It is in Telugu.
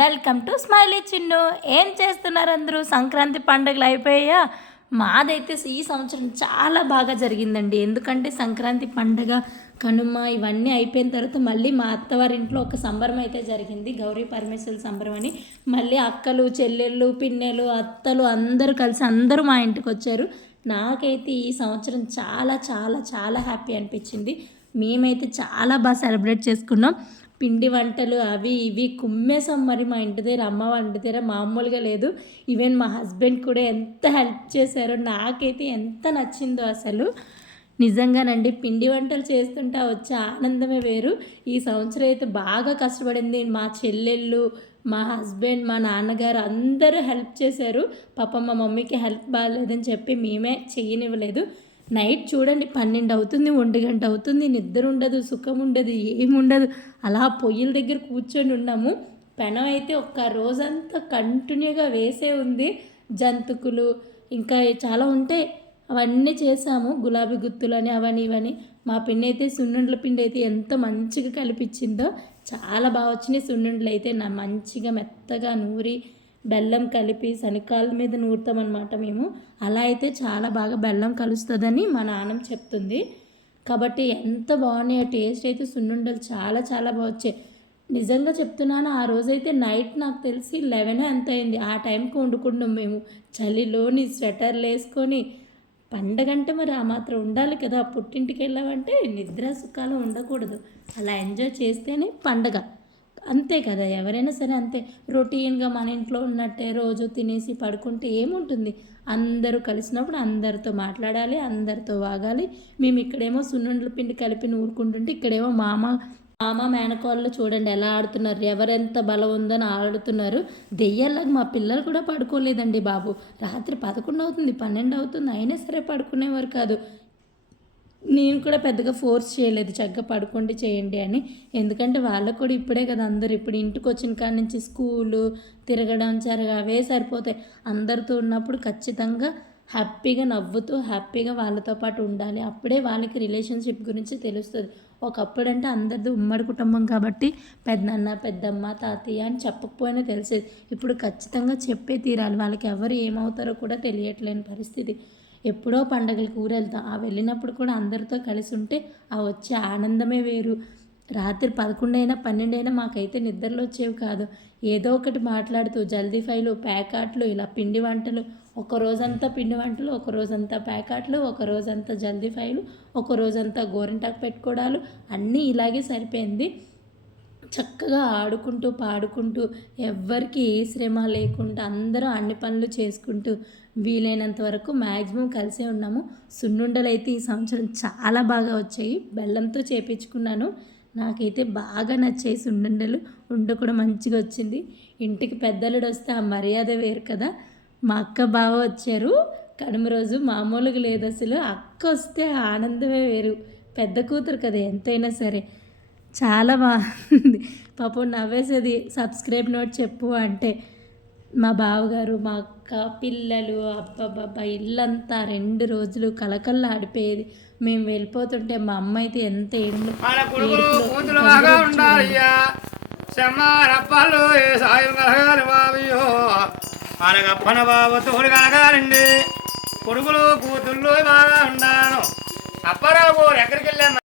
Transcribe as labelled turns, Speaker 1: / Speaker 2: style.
Speaker 1: Welcome to smiley Chinnu. ఏం చేస్తున్నారు అందరూ? సంక్రాంతి పండుగలు అయిపోయా మాదైతే ఈ సంవత్సరం చాలా బాగా జరిగిందండి. ఎందుకంటే సంక్రాంతి పండుగ కనుమ ఇవన్నీ అయిపోయిన తర్వాత మళ్ళీ మా అత్తవారింట్లో ఒక సంబరం అయితే జరిగింది. గౌరీ పరమేశ్వర సంబరం అని. మళ్ళీ అక్కలు చెల్లెళ్ళు పిన్నెలు అత్తలు అందరూ కలిసి అందరూ మా ఇంటికి వచ్చారు. నాకైతే ఈ సంవత్సరం చాలా చాలా చాలా హ్యాపీ అనిపించింది. మేమైతే చాలా బాగా సెలబ్రేట్ చేసుకున్నాం. పిండి వంటలు అవి ఇవి కుమ్మేసాం మరి మా ఇంటి దగ్గర అమ్మ వాళ్ళ దగ్గర. మామూలుగా లేదు. ఈవెన్ మా హస్బెండ్ కూడా ఎంత హెల్ప్ చేశారో నాకైతే ఎంత నచ్చిందో అసలు. నిజంగానండి పిండి వంటలు చేస్తుంటే వచ్చే ఆనందమే వేరు. ఈ సంవత్సరం అయితే బాగా కష్టపడింది. మా చెల్లెళ్ళు మా హస్బెండ్ మా నాన్నగారు అందరూ హెల్ప్ చేశారు. పాపం మా మమ్మీకి హెల్ప్ బాగాలేదని చెప్పి మేమే చేయనివ్వలేదు. నైట్ చూడండి పన్నెండు అవుతుంది ఒంటి గంట అవుతుంది నిద్ర ఉండదు సుఖం ఉండదు ఏముండదు అలా పొయ్యిల దగ్గర కూర్చొని ఉన్నాము. పెనం అయితే ఒక్క రోజంతా కంటిన్యూగా వేసే ఉంది. జంతుకులు ఇంకా చాలా ఉంటాయి. అవన్నీ చేసాము. గులాబీ గుత్తులని అవని ఇవని. మా పిండి అయితే సున్నుండ్ల పిండి అయితే ఎంత మంచిగా కల్పించిందో చాలా బాగా వచ్చినాయి సున్నుండ్లు అయితే. నా మంచిగా మెత్తగా నూరి బెల్లం కలిపి శనకాల మీద నూరుతామన్నమాట మేము. అలా అయితే చాలా బాగా బెల్లం కలుస్తుందని మా నాన్నం చెప్తుంది. కాబట్టి ఎంత బాగున్నాయో టేస్ట్ అయితే సున్నుండలు చాలా చాలా బాగా వచ్చాయి. నిజంగా చెప్తున్నాను ఆ రోజైతే నైట్ నాకు తెలిసి లెవెన్ ఎంత అయింది. ఆ టైంకి వండుకున్నాం మేము. చలిలోని స్వెటర్లు వేసుకొని పండగంటే మరి ఆ మాత్రం ఉండాలి కదా. పుట్టింటికి వెళ్ళామంటే నిద్ర సుఖాలు ఉండకూడదు. అలా ఎంజాయ్ చేస్తేనే పండగ. అంతే కదా ఎవరైనా సరే అంతే. రొటీన్గా మన ఇంట్లో ఉన్నట్టే రోజు తినేసి పడుకుంటే ఏముంటుంది? అందరూ కలిసినప్పుడు అందరితో మాట్లాడాలి అందరితో వాగాలి. మేము ఇక్కడేమో సున్నుండ్ల పిండి కలిపి నూరుకుంటుంటే ఇక్కడేమో మామ మామ మేనకోళ్ళు చూడండి ఎలా ఆడుతున్నారు ఎవరెంత బలం ఉందని ఆడుతున్నారు. దెయ్యాలకు మా పిల్లలు కూడా పడుకోలేదండి బాబు. రాత్రి పదకొండు అవుతుంది పన్నెండు అవుతుంది అయినా సరే పడుకునేవారు కాదు. నేను కూడా పెద్దగా ఫోర్స్ చేయలేదు చక్కగా పడుకోండి చేయండి అని. ఎందుకంటే వాళ్ళకు కూడా ఇప్పుడే కదా అందరు ఇప్పుడు ఇంటికి వచ్చిన కాడ నుంచి స్కూలు తిరగడం జరగ అవే సరిపోతాయి. అందరితో ఉన్నప్పుడు ఖచ్చితంగా హ్యాపీగా నవ్వుతూ హ్యాపీగా వాళ్ళతో పాటు ఉండాలి. అప్పుడే వాళ్ళకి రిలేషన్షిప్ గురించి తెలుస్తుంది. ఒకప్పుడు అంటే అందరిది ఉమ్మడి కుటుంబం కాబట్టి పెద్దన్న పెద్దమ్మ తాతయ్య అని చెప్పకపోయినా తెలిసేది. ఇప్పుడు ఖచ్చితంగా చెప్పే తీరాలి. వాళ్ళకి ఎవరు ఏమవుతారో కూడా తెలియట్లేని పరిస్థితి. ఎప్పుడో పండగలకు ఊరు వెళ్తాం ఆ వెళ్ళినప్పుడు కూడా అందరితో కలిసి ఉంటే ఆ వచ్చే ఆనందమే వేరు. రాత్రి పదకొండు అయినా పన్నెండు అయినా మాకైతే నిద్రలు వచ్చేవి కాదు. ఏదో ఒకటి మాట్లాడుతూ జల్దీ ఫైలు ప్యాకాట్లు ఇలా పిండి వంటలు ఒక రోజంతా పిండి వంటలు ఒక రోజంతా ప్యాకాట్లు ఒక రోజంతా జల్దీ ఫైలు ఒక రోజంతా గోరింటాకు పెట్టుకోవడాలు అన్నీ ఇలాగే సరిపోయింది. చక్కగా ఆడుకుంటూ పాడుకుంటూ ఎవ్వరికి ఏ శ్రమ లేకుండా అందరూ అన్ని పనులు చేసుకుంటూ వీలైనంత వరకు మ్యాక్సిమం కలిసే ఉన్నాము. సున్నుండలు అయితే ఈ సంవత్సరం చాలా బాగా వచ్చాయి. బెల్లంతో చేపించుకున్నాను. నాకైతే బాగా నచ్చాయి సున్నుండలు. ఉండ కూడా మంచిగా వచ్చింది. ఇంటికి పెద్దలుడు వస్తే ఆ మర్యాద వేరు కదా. మా అక్క బావ వచ్చారు. కనుమ రోజు మామూలుగా లేదు అసలు. అక్క వస్తే ఆనందమే వేరు. పెద్ద కూతురు కదా ఎంతైనా సరే. చాలా బాగుంది పాపం నవ్వేసేది సబ్స్క్రైబ్ నోట్ చెప్పు అంటే మా బావగారు మా అక్క పిల్లలు అబ్బబ్బబ్బా ఇల్లంతా రెండు రోజులు కలకల్లా ఆడిపోయేది. మేము వెళ్ళిపోతుంటే మా అమ్మ అయితే ఎంత ఏళ్ళు
Speaker 2: అనగప్పన బాబు తోడు కలగాలండి. కొడుకులు కూతుళ్ళు బాగా ఉండాను అప్పారావు ఎక్కడికి వెళ్ళాం?